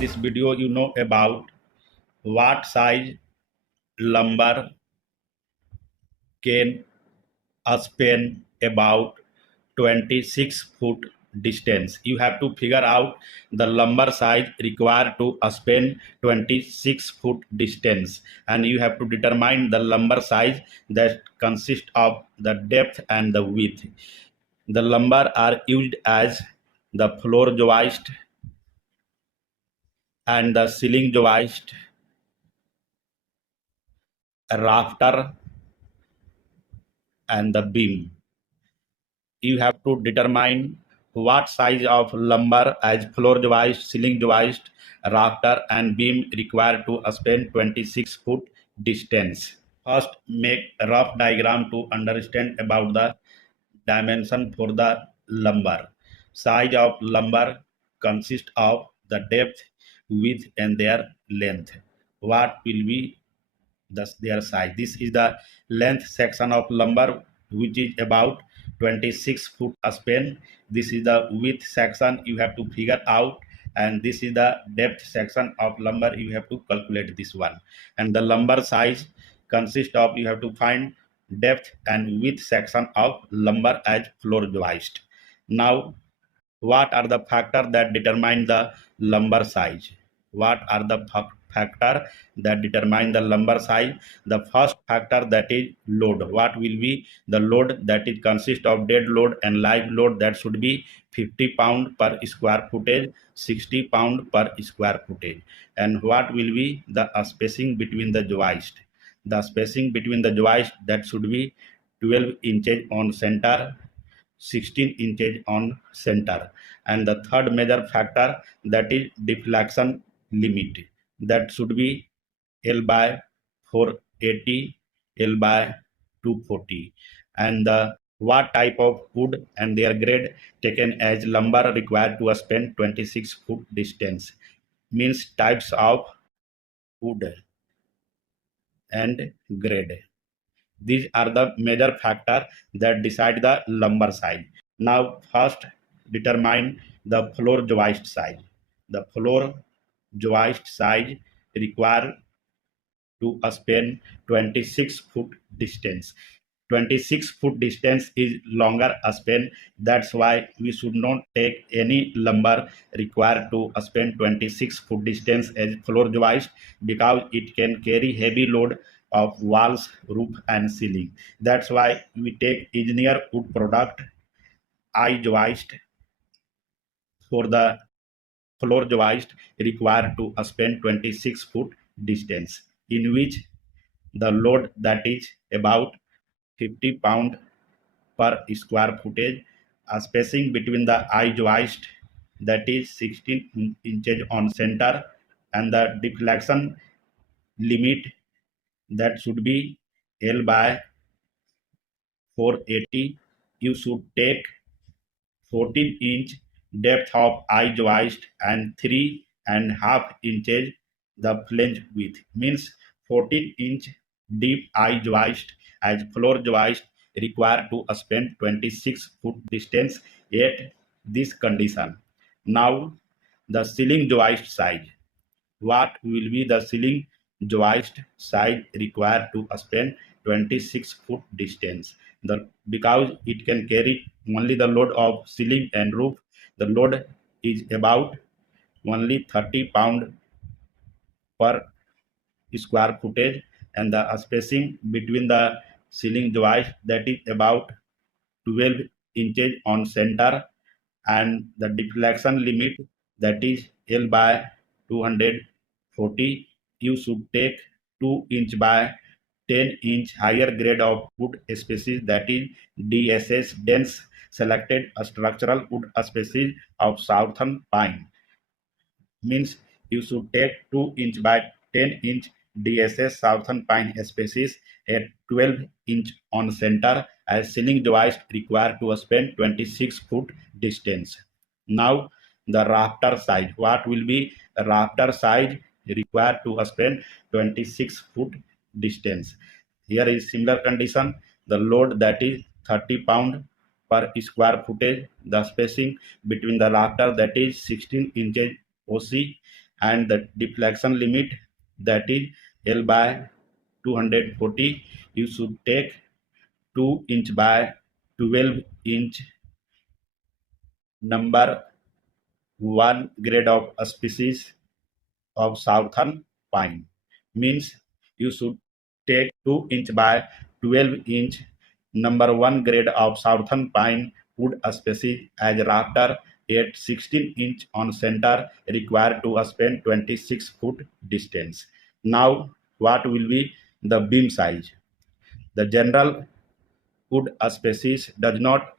this video you know about what size lumber can span about 26 foot distance. You have to figure out the lumber size required to span 26 foot distance, and you have to determine the lumber size that consists of the depth and the width. The lumber are used as the floor joist and the ceiling joist, rafter and the beam. You have to determine what size of lumber as floor joist, ceiling joist, rafter and beam required to span 26 foot distance. First, make a rough diagram to understand about the dimension for the lumber. Size of lumber consists of the depth, width and their length. What will be their size? This is the length section of lumber, which is about 26 foot span. This is the width section you have to figure out, and this is the depth section of lumber. You have to calculate this one, and the lumber size consists of, you have to find depth and width section of lumber as floor joist. Now, what are the factors that determine the lumber size? What are the factor that determine the lumber size? The first factor, that is load. What will be the load? That is consist of dead load and live load. That should be 50 pound per square footage, 60 pound per square footage. And what will be the spacing between the joist? The spacing between the joist, that should be 12 inches on center, 16 inches on center. And the third major factor, that is deflection limit. That should be L by 480, L by 240. And the what type of wood and their grade taken as lumber required to span 26 foot distance, means types of wood and grade. These are the major factors that decide the lumber size. Now, first determine the floor joist size. The floor joist size required to span 26 foot distance. 26 foot distance is longer span. That's why we should not take any lumber required to span 26 foot distance as floor joist, because it can carry heavy load of walls, roof and ceiling. That's why we take engineer wood product i-joist for the floor joist required to span 26 foot distance, in which the load, that is about 50 pound per square footage. Spacing between the i-joist, that is 16 inches on center, and the deflection limit, that should be L by 480. You should take 14-inch depth of i-joist and 3.5 inches the flange width, means 14-inch deep i-joist as floor joist required to span 26 foot distance at this condition. Now, the ceiling joist size. What will be the ceiling joist size required to span 26 foot distance? Because it can carry only the load of ceiling and roof, the load is about only 30 pound per square footage, and the spacing between the ceiling joist, that is about 12 inches on center, and the deflection limit, that is L by 240. You should take 2 inch by 10 inch higher grade of wood species, that is DSS, dense selected structural wood species of southern pine. Means you should take 2 inch by 10 inch DSS southern pine species at 12 inch on center as ceiling joist required to span 26 foot distance. Now, the rafter size. What will be rafter size required to span 26 foot distance? Here is similar condition. The load, that is 30 pound per square footage. The spacing between the rafter, that is 16 inches OC, and the deflection limit, that is L by 240, you should take 2 inch by 12 inch number 1 grade of a species of southern pine. Means you should take 2 inch by 12 inch number 1 grade of southern pine wood species as rafter at 16 inch on center, required to span 26-foot distance. Now what will be the beam size? The general wood species does not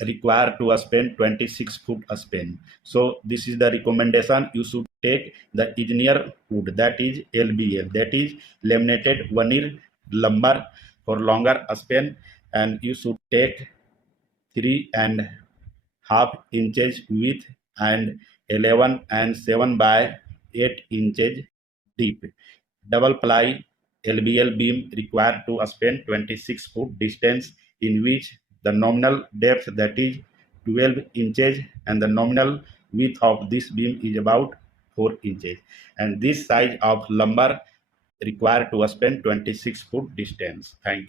require to span 26-foot span. So this is the recommendation. You should take the engineer wood, that is LBL, that is laminated veneer lumber for longer span, and you should take 3.5 inches width and 11 and 7 by 8 inches deep. Double ply LBL beam required to span 26-foot distance, in which the nominal depth, that is 12 inches, and the nominal width of this beam is about 4 inches. And this size of lumber required to span 26-foot distance. Thank you.